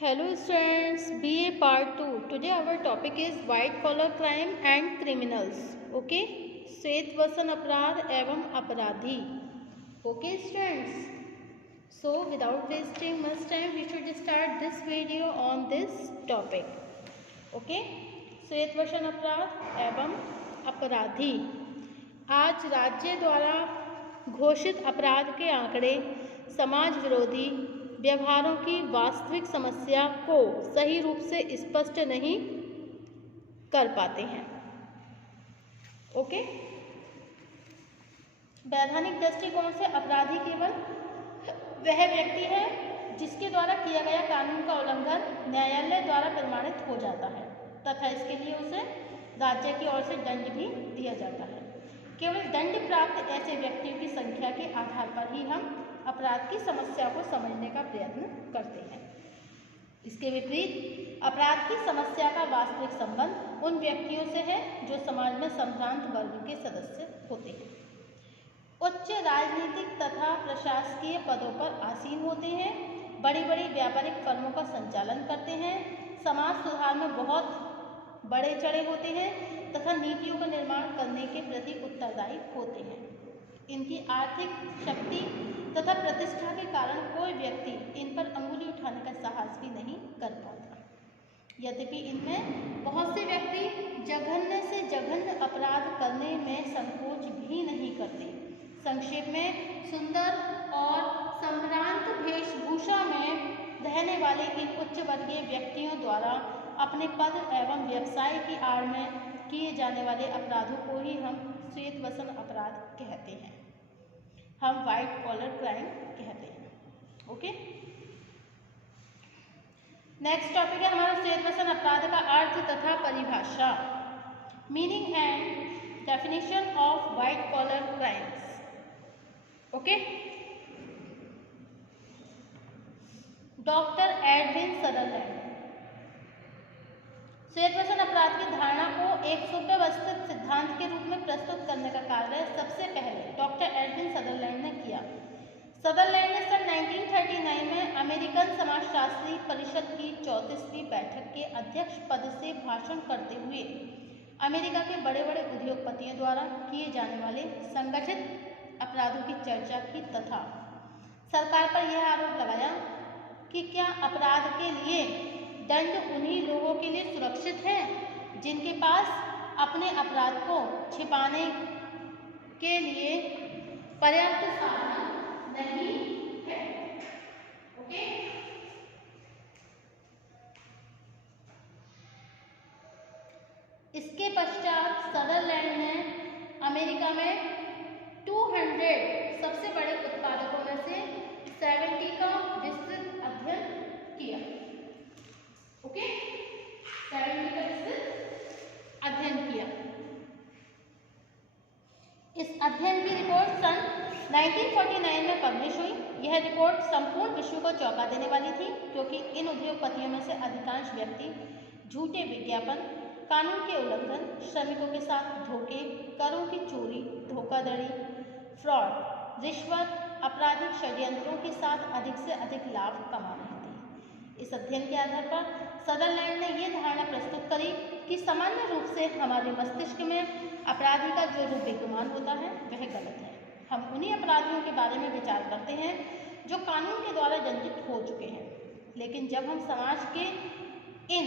Hello students, BA Part 2. Today our topic is white collar crime and criminals. Okay? श्वेत वसन अपराध एवं अपराधी. Okay students? So without wasting much time, we should start this video on this topic. Okay? श्वेत वसन अपराध एवं अपराधी. आज राज्य द्वारा घोषित अपराध के आंकड़े समाज विरोधी व्यवहारों की वास्तविक समस्या को सही रूप से स्पष्ट नहीं कर पाते हैं. ओके, वैधानिक दृष्टिकोण से अपराधी केवल वह व्यक्ति है जिसके द्वारा किया गया कानून का उल्लंघन न्यायालय द्वारा प्रमाणित हो जाता है तथा इसके लिए उसे राज्य की ओर से दंड भी दिया जाता है. केवल दंड प्राप्त ऐसे व्यक्तियों की संख्या के आधार पर ही हम अपराध की समस्या को समझने का प्रयत्न करते हैं. इसके विपरीत अपराध की समस्या का वास्तविक संबंध उन व्यक्तियों से है जो समाज में संभ्रांत वर्ग के सदस्य होते हैं, उच्च राजनीतिक तथा प्रशासकीय पदों पर आसीन होते हैं, बड़ी बड़ी व्यापारिक फर्मों का संचालन करते हैं, समाज सुधार में बहुत बड़े चढ़े होते हैं तथा नीतियों का निर्माण करने के प्रति उत्तरदायी होते हैं. इनकी आर्थिक शक्ति तथा प्रतिष्ठा के कारण कोई व्यक्ति इन पर अंगुली उठाने का साहस भी नहीं कर पाता. यद्यपि इनमें बहुत से व्यक्ति जघन्य से जघन्य अपराध करने में संकोच भी नहीं करते. संक्षेप में, सुंदर और संभ्रांत वेशभूषा में रहने वाले इन उच्च वर्गीय व्यक्तियों द्वारा अपने पद एवं व्यवसाय की आड़ में किए जाने वाले अपराधों को ही हम श्वेत वसन अपराध कहते हैं, हम व्हाइट कॉलर क्राइम कहते हैं. ओके, नेक्स्ट टॉपिक है हमारा श्वेत वसन अपराध का अर्थ तथा परिभाषा. Meaning and definition of white collar crimes. Okay, doctor Edwin Sutherland श्वेत वसन अपराध की धारणा को एक सुव्यवस्थित सिद्धांत के रूप में प्रस्तुत करने का कार्य सबसे पहले डॉक्टर एडविन सदरलैंड ने किया. सदरलैंड ने सन 1939 में अमेरिकन समाजशास्त्री परिषद की 34वीं बैठक के अध्यक्ष पद से भाषण करते हुए अमेरिका के बड़े बड़े उद्योगपतियों द्वारा किए जाने वाले संगठित अपराधों की चर्चा की तथा सरकार पर यह आरोप लगाया कि क्या अपराध के लिए दंड उन्हीं लोगों के लिए सुरक्षित है जिनके पास अपने अपराध को छिपाने के लिए पर्याप्त साधन नहीं है. ओके, इसके पश्चात सदरलैंड ने अमेरिका में 200 सबसे बड़े उत्पादकों में से 70 का विस्तृत अध्ययन किया. ओके, 70 का विस्तृत अध्ययन किया. इस अध्ययन की रिपोर्ट सन 1949 में पब्लिश हुई. यह रिपोर्ट संपूर्ण विश्व को चौंका देने वाली थी क्योंकि इन उद्योगपतियों में से अधिकांश व्यक्ति झूठे विज्ञापन, कानून के उल्लंघन, श्रमिकों के साथ धोखे, करों की चोरी, धोखाधड़ी, फ्रॉड, रिश्वत, आपराधिक षड्यंत्रों के साथ अधिक से अधिक लाभ कमा रहे थे. इस अध्ययन के आधार पर सदरलैंड ने यह धारणा प्रस्तुत करी कि सामान्य रूप से हमारे मस्तिष्क में अपराधी का जो रूप विद्यमान होता है वह गलत है. हम उन्हीं अपराधियों के बारे में विचार करते हैं जो कानून के द्वारा दंडित हो चुके हैं. लेकिन जब हम समाज के इन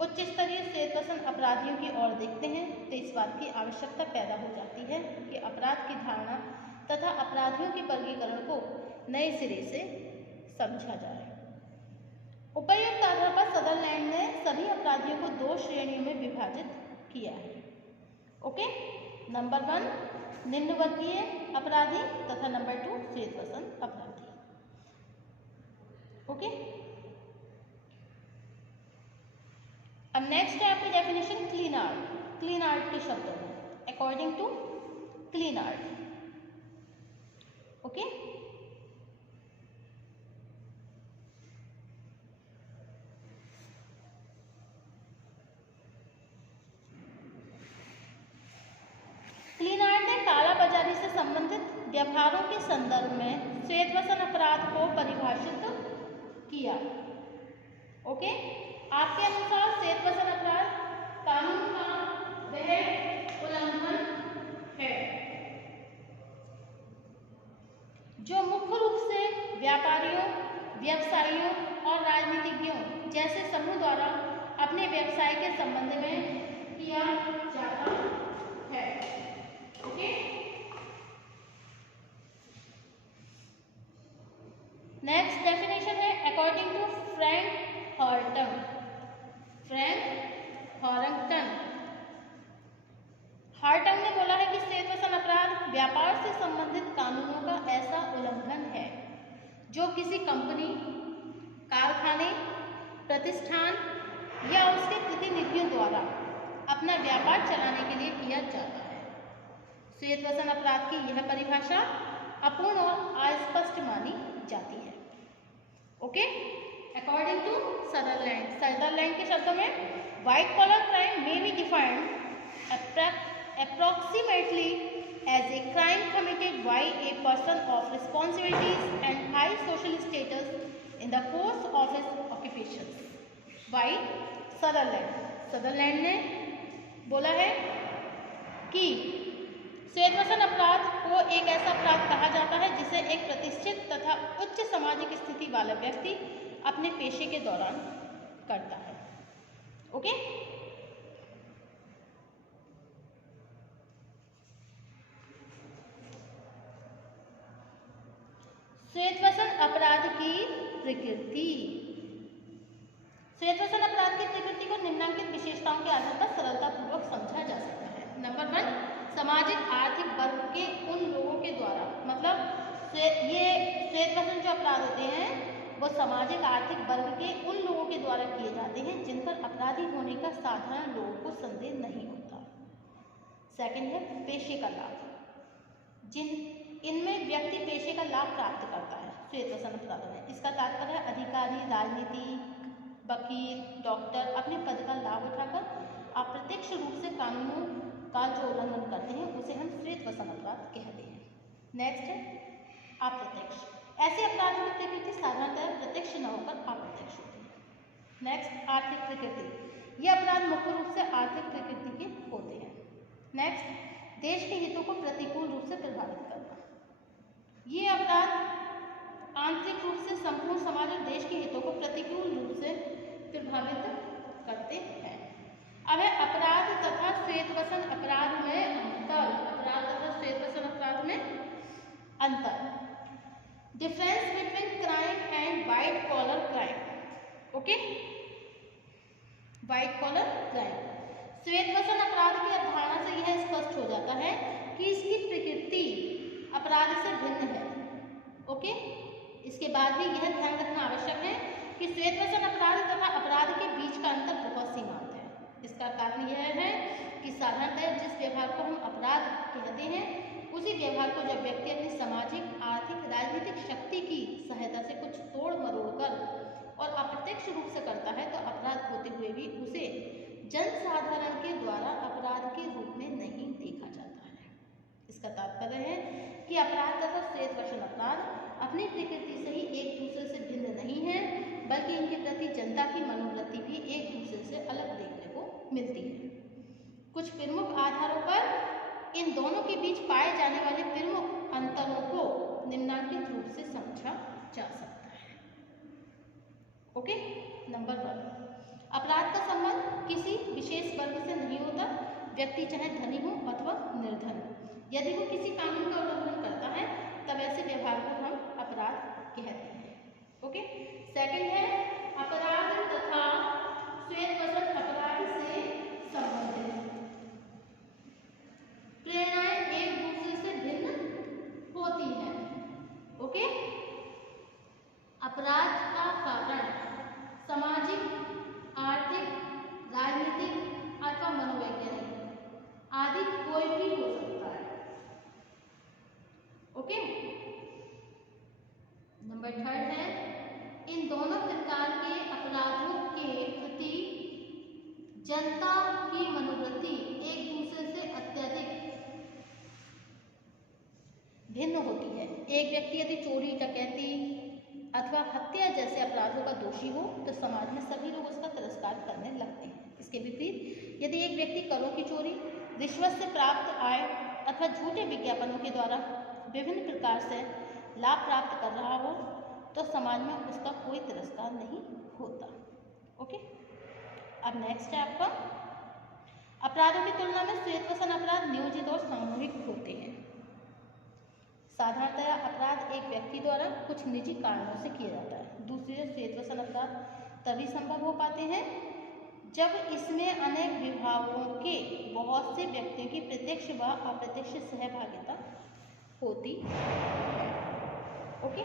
उच्च स्तरीय श्वेत वसन अपराधियों की ओर देखते हैं तो इस बात की आवश्यकता पैदा हो जाती है कि अपराध की धारणा तथा अपराधियों के वर्गीकरण को नए सिरे से समझा जाए. उपर्युक्त आधार पर सदरलैंड ने सभी अपराधियों को 2 श्रेणियों में विभाजित किया है. ओके, नंबर 1 निम्न वर्गीय अपराधी तथा नंबर 2 श्वेत वसन अपराधी. ओके, अब नेक्स्ट है आपकी definition Clinard. Clinard के शब्दों में according to Clinard. Okay, Clinard ने काला बाजारी से संबंधित व्यवहारों के संदर्भ में श्वेत वसन अपराध को परिभाषित किया. ओके, आपके अनुसार श्वेतवसन अपराध कानून का वह उल्लंघन है जो मुख्य रूप से व्यापारियों, व्यवसायियों और राजनीतिज्ञों जैसे समूह द्वारा अपने व्यवसाय के संबंध में किया जाता है। ओके, नेक्स्ट डेफिनेशन है according to Frank Horton. Horton ने बोला है कि श्वेतवसन अपराध व्यापार से संबंधित कानूनों का ऐसा उल्लंघन है जो किसी कंपनी, कारखाने, प्रतिष्ठान या उसके प्रतिनिधियों द्वारा अपना व्यापार चलाने के लिए किया जाता है। श्वेतवसन अपराध की यह परिभाषा अपूर्ण और अस्पष्ट मानी जाती है। ओके, अकॉर्डिंग टू सदरलैंड के शब्दों में white collar crime may be defined approximately as a crime committed by a person of responsibilities and high social status in the course of his occupations by Sutherland ने बोला है कि श्वेतवसन अपराध को एक ऐसा अपराध कहा जाता है जिसे एक प्रतिष्ठित तथा उच्च सामाजिक स्थिति वाला व्यक्ति अपने पेशे के दौरान करता है। ओके, श्वेतवसन अपराध की प्रकृति। श्वेतवसन अपराध की प्रकृति को निम्नलिखित विशेषताओं के आधार पर सरलतापूर्वक समझा जा सकता है। नंबर 1, सामाजिक आर्थिक वर्ग के उन लोगों के द्वारा, मतलब ये श्वेतवसन जो अपराध होते हैं वो सामाजिक आर्थिक वर्ग के उन लोगों के द्वारा किए जाते हैं जिन पर अपराधी होने का साधारण लोगों को संदेह नहीं होता। सेकंड है पेशे का लाभ, इनमें व्यक्ति पेशे का लाभ प्राप्त करता है श्वेतवसन अपराधों में। इसका तात्पर्य है अधिकारी, राजनीतिक, वकील, डॉक्टर अपने पद का लाभ उठाकर अप्रत्यक्ष रूप से कानूनों का जो उल्लंघन करते हैं उसे हम श्वेतवसन अपराध कहते हैं। नेक्स्ट है अप्रत्यक्ष। ऐसे अपराधों की प्रकृति साधारणतः प्रत्यक्ष न होकर अप्रत्यक्ष होती है। नेक्स्ट आर्थिक प्रकृति। ये अपराध मुख्य रूप से आर्थिक प्रकृति के होते हैं। नेक्स्ट देश के हितों को प्रतिकूल रूप से प्रभावित करना। ये अपराध आंतरिक रूप से संपूर्ण समाज और देश के हितों को प्रतिकूल रूप से प्रभावित करते हैं। अब है अपराध तथा श्वेतवसन अपराध में अंतर। अपराध तथा श्वेतवसन अपराध में अंतर। Difference between crime and white collar crime. Okay, white collar crime. श्वेतवसन अपराध की अवधारणा से यह स्पष्ट हो जाता है कि इसकी प्रकृति अपराध से भिन्न है। ओके, इसके बाद भी यह ध्यान रखना आवश्यक है कि श्वेतवसन अपराध तथा अपराध के बीच का अंतर बहुत सीमांत है। इसका कारण यह है कि साधारणतः जिस व्यवहार को हम अपराध कहते हैं उसी व्यवहार को जब व्यक्ति अपनी सामाजिक, आर्थिक, राजनीतिक शक्ति की सहायता से कुछ तोड़ मरोड़ कर और अप्रत्यक्ष रूप से करता है तो अपराध होते हुए भी उसे जनसाधारण के द्वारा अपराध के रूप में नहीं देखा जाता है। इसका तात्पर्य है कि अपराध तथा श्वेतवसन अपराध अपनी प्रकृति से ही एक दूसरे से भिन्न नहीं है, बल्कि इनके प्रति जनता की मनोवृत्ति भी एक दूसरे से अलग देखने को मिलती है। कुछ प्रमुख आधारों पर इन दोनों के बीच पाए जाने वाले प्रमुख अंतरों को निम्नलिखित रूप से समझा जा सकता है। ओके, नंबर 1, अपराध का संबंध किसी विशेष वर्ग से नहीं होता, व्यक्ति चाहे धनी हो अथवा निर्धन। यदि वो किसी कानून का उल्लंघन करता है तब ऐसे व्यवहार को हम अपराध कहते हैं। ओके, सेकंड है अपराध तथा श्वेतवसन अपराध से संबंधित प्रेरणाएं एक दूसरे से भिन्न होती हैं। ओके, अपराध का कारण सामाजिक, आर्थिक, राजनीतिक अथवा मनोवैज्ञानिक आदि कोई भी हो सकता है। ओके, नंबर 3 है इन दोनों प्रकार के अपराधों के प्रति जनता की मनोवृत्ति एक दूसरे से अत्यधिक भिन्न होती है। एक व्यक्ति यदि चोरी, डकैती अथवा हत्या जैसे अपराधों का दोषी हो तो समाज में सभी लोग उसका तिरस्कार करने लगते हैं। इसके विपरीत यदि एक व्यक्ति करों की चोरी, रिश्वत से प्राप्त आय अथवा झूठे विज्ञापनों के द्वारा विभिन्न प्रकार से लाभ प्राप्त कर रहा हो तो समाज में उसका कोई तिरस्कार नहीं होता। ओके, अब नेक्स्ट है आपका, अपराधों की तुलना में श्वेतवसन अपराध नियोजित और सामूहिक होते हैं। साधारणतया अपराध एक व्यक्ति द्वारा कुछ निजी कारणों से किया जाता है। दूसरे श्वेतवसन अपराध तभी संभव हो पाते हैं जब इसमें अनेक विभागों के बहुत से व्यक्तियों की प्रत्यक्ष व अप्रत्यक्ष सहभागिता होती है। ओके,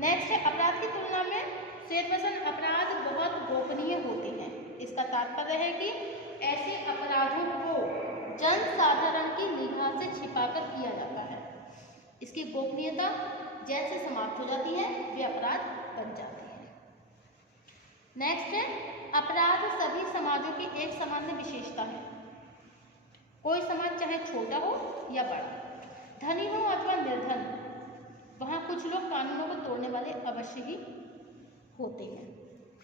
नेक्स्ट है, अपराध की तुलना में श्वेतवसन अपराध बहुत गोपनीय होते हैं। इसका तात्पर्य है कि ऐसे अपराधों को जनसाधारण की निगाह से छिपाकर किया जाता है। इसकी गोपनीयता जैसे समाप्त हो जाती है वे अपराध बन जाते हैं। नेक्स्ट है, अपराध सभी समाजों की एक सामान्य विशेषता है। कोई समाज चाहे छोटा हो या बड़ा, धनी हो अथवा निर्धन, वहाँ कुछ लोग कानूनों को तोड़ने वाले अवश्य ही होते हैं।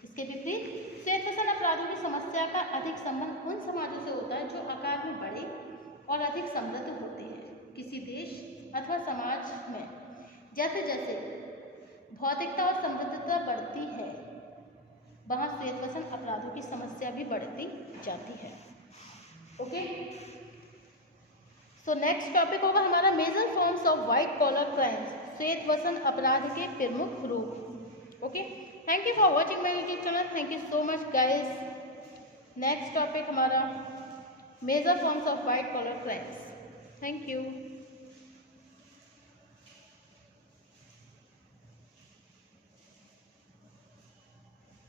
इसके विपरीत श्वेतवसन अपराधों की समस्या का अधिक संबंध उन समाजों से होता है जो आकार में बड़े और अधिक समृद्ध होते हैं। किसी देश अथवा समाज में जैसे जैसे भौतिकता और समृद्धता बढ़ती है वहाँ श्वेतवसन अपराधों की समस्या भी बढ़ती जाती है। ओके, सो नेक्स्ट टॉपिक होगा हमारा major forms of white collar crimes, श्वेतवसन अपराध के प्रमुख रूप। Okay, thank you for watching my YouTube channel, thank you so much guys. Next topic हमारा major forms of white collar crimes. Thank you.